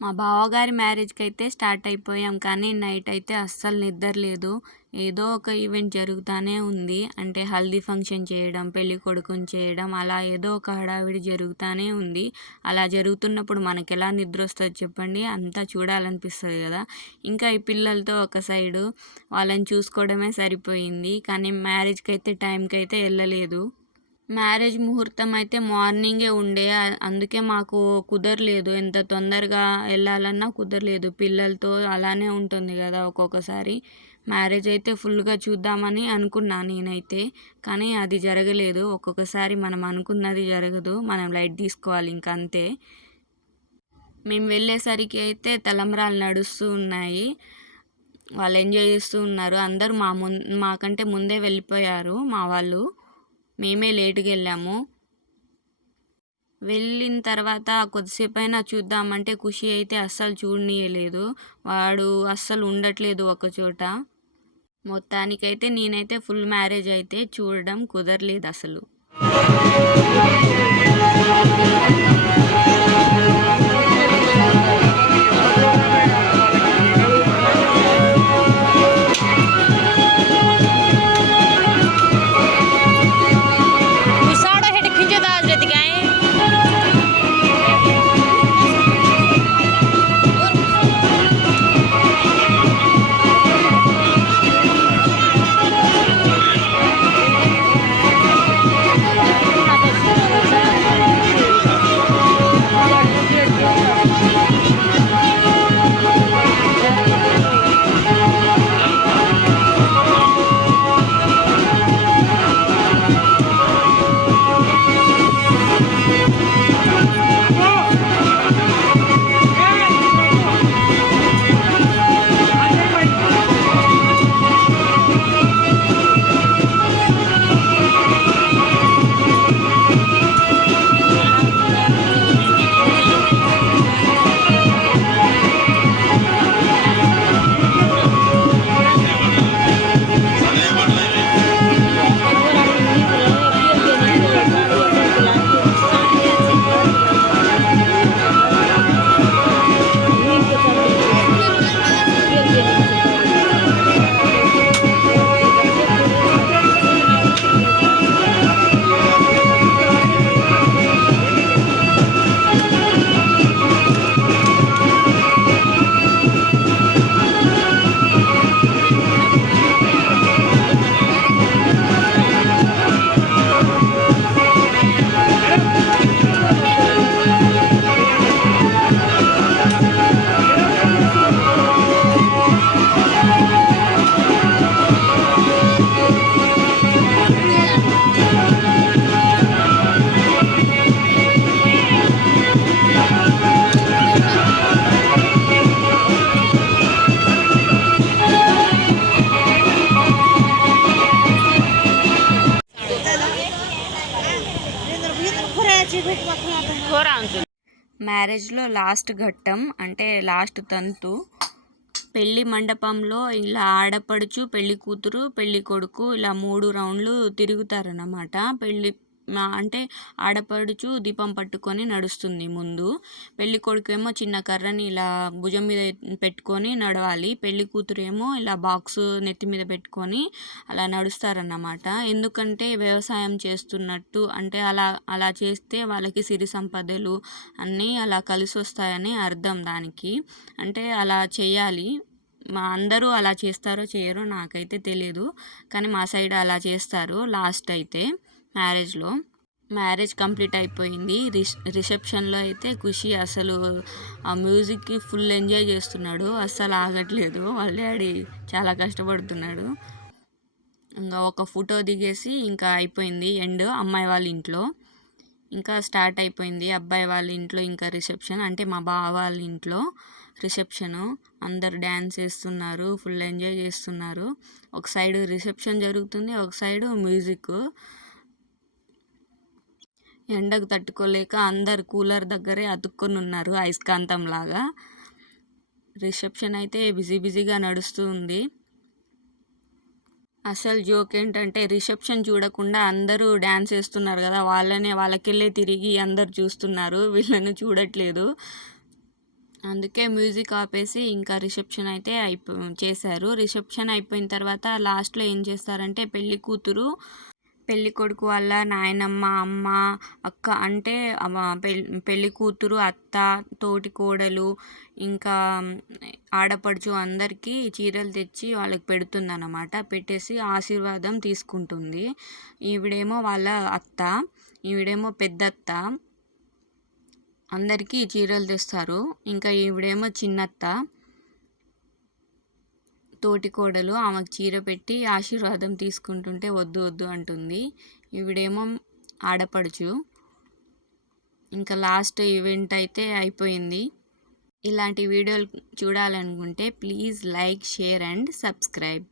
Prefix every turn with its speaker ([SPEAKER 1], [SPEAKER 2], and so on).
[SPEAKER 1] మా బావగారి మ్యారేజ్కి అయితే స్టార్ట్ అయిపోయాం కానీ నైట్ అయితే అస్సలు నిద్ర లేదు. ఏదో ఒక ఈవెంట్ జరుగుతూనే ఉంది. అంటే హల్దీ ఫంక్షన్ చేయడం పెళ్ళి కొడుకుని చేయడం అలా ఏదో ఒక హడావిడి జరుగుతూనే ఉంది. అలా జరుగుతున్నప్పుడు మనకి ఎలా నిద్ర వస్తుంది చెప్పండి? అంతా చూడాలనిపిస్తుంది కదా. ఇంకా ఈ పిల్లలతో ఒక సైడు వాళ్ళని చూసుకోవడమే సరిపోయింది. కానీ మ్యారేజ్కి అయితే టైంకి అయితే వెళ్ళలేదు. మ్యారేజ్ ముహూర్తం అయితే మార్నింగే ఉండే. అందుకే మాకు కుదరలేదు. ఎంత తొందరగా వెళ్ళాలన్నా కుదరలేదు. పిల్లలతో అలానే ఉంటుంది కదా ఒక్కొక్కసారి. మ్యారేజ్ అయితే ఫుల్గా చూద్దామని అనుకున్నా నేనైతే. కానీ అది జరగలేదు. ఒక్కొక్కసారి మనం అనుకున్నది జరగదు. మనం లైట్ తీసుకోవాలి ఇంక అంతే. మేము వెళ్ళేసరికి అయితే తలంబ్రాలు నడుస్తూ ఉన్నాయి. వాళ్ళు ఎంజాయ్ చేస్తూ ఉన్నారు. అందరూ మా ముం మాకంటే ముందే వెళ్ళిపోయారు మా వాళ్ళు. మేమే లేటుగా వెళ్ళాము వెళ్ళిన తర్వాత కొద్దిసేపు అయినా చూద్దామంటే ఖుషి అయితే అస్సలు చూడనీయలేదు. వాడు అస్సలు ఉండట్లేదు ఒకచోట. మొత్తానికైతే నేనైతే ఫుల్ మ్యారేజ్ అయితే చూడడం కుదరలేదు అసలు. మ్యారేజ్లో లాస్ట్ ఘట్టం అంటే లాస్ట్ తంతు. పెళ్ళి మండపంలో ఇలా ఆడపడుచు పెళ్ళి కూతురు పెళ్ళి కొడుకు ఇలా మూడు రౌండ్లు తిరుగుతారన్నమాట. పెళ్ళి అంటే ఆడపడుచు దీపం పట్టుకొని నడుస్తుంది ముందు. పెళ్ళి కొడుకు ఏమో చిన్న కర్రని ఇలా భుజం మీద పెట్టుకొని నడవాలి. పెళ్ళి కూతురు ఏమో ఇలా బాక్స్ నెత్తి మీద పెట్టుకొని అలా నడుస్తారన్నమాట. ఎందుకంటే వ్యవసాయం చేస్తున్నట్టు అంటే అలా అలా చేస్తే వాళ్ళకి సిరి సంపదలు అన్నీ అలా కలిసి వస్తాయని అర్థం దానికి. అంటే అలా చేయాలి. మా అందరూ అలా చేస్తారో చేయరో నాకైతే తెలియదు కానీ మా సైడ్ అలా చేస్తారు లాస్ట్ అయితే. మ్యారేజ్లో. మ్యారేజ్ కంప్లీట్ అయిపోయింది. రిస్ రిసెప్షన్లో అయితే ఖుషి అసలు ఆ మ్యూజిక్కి ఫుల్ ఎంజాయ్ చేస్తున్నాడు. అస్సలు ఆగట్లేదు. వాళ్ళ డాడీ చాలా కష్టపడుతున్నాడు. ఇంకా ఒక ఫోటో దిగేసి ఇంకా అయిపోయింది ఎండ్ అమ్మాయి వాళ్ళ ఇంట్లో. ఇంకా స్టార్ట్ అయిపోయింది అబ్బాయి వాళ్ళ ఇంట్లో ఇంకా రిసెప్షన్. అంటే మా బావ వాళ్ళ ఇంట్లో రిసెప్షను. అందరు డ్యాన్స్ చేస్తున్నారు ఫుల్ ఎంజాయ్ చేస్తున్నారు. ఒక సైడ్ రిసెప్షన్ జరుగుతుంది ఒక సైడ్ మ్యూజిక్. ఎండకు తట్టుకోలేక అందరు కూలర్ దగ్గరే అతుక్కొని ఉన్నారు అయస్కాంతం లాగా రిసెప్షన్ అయితే బిజీ బిజీగా నడుస్తూ ఉంది. అసలు జోక్ ఏంటంటే రిసెప్షన్ చూడకుండా అందరూ డ్యాన్స్ వేస్తున్నారు కదా వాళ్ళనే వాళ్ళకెళ్ళే తిరిగి అందరు చూస్తున్నారు వీళ్ళని చూడట్లేదు. అందుకే మ్యూజిక్ ఆపేసి ఇంకా రిసెప్షన్ అయితే అయిపో చేశారు. రిసెప్షన్ అయిపోయిన తర్వాత లాస్ట్లో ఏం చేస్తారంటే పెళ్ళి కూతురు పెళ్ళి కొడుకు వాళ్ళ నాయనమ్మ అమ్మ అక్క అంటే పెళ్ళికూతురు పెళ్ళి కూతురు అత్త తోటి కోడలు ఇంకా ఆడపడుచు అందరికీ చీరలు తెచ్చి వాళ్ళకి పెడుతుంది పెట్టేసి ఆశీర్వాదం తీసుకుంటుంది. ఈవిడేమో వాళ్ళ అత్త ఈవిడేమో పెద్దత్త. అందరికీ చీరలు తెస్తారు. ఇంకా ఈవిడేమో చిన్నత్త. తోటి కోడలు ఆమెకు చీర పెట్టి ఆశీర్వాదం తీసుకుంటుంటే వద్దు వద్దు అంటుంది. ఈవిడేమో ఆడపడుచు. ఇంకా లాస్ట్ ఈవెంట్ అయితే అయిపోయింది. ఇలాంటి వీడియోలు చూడాలనుకుంటే please like share and subscribe.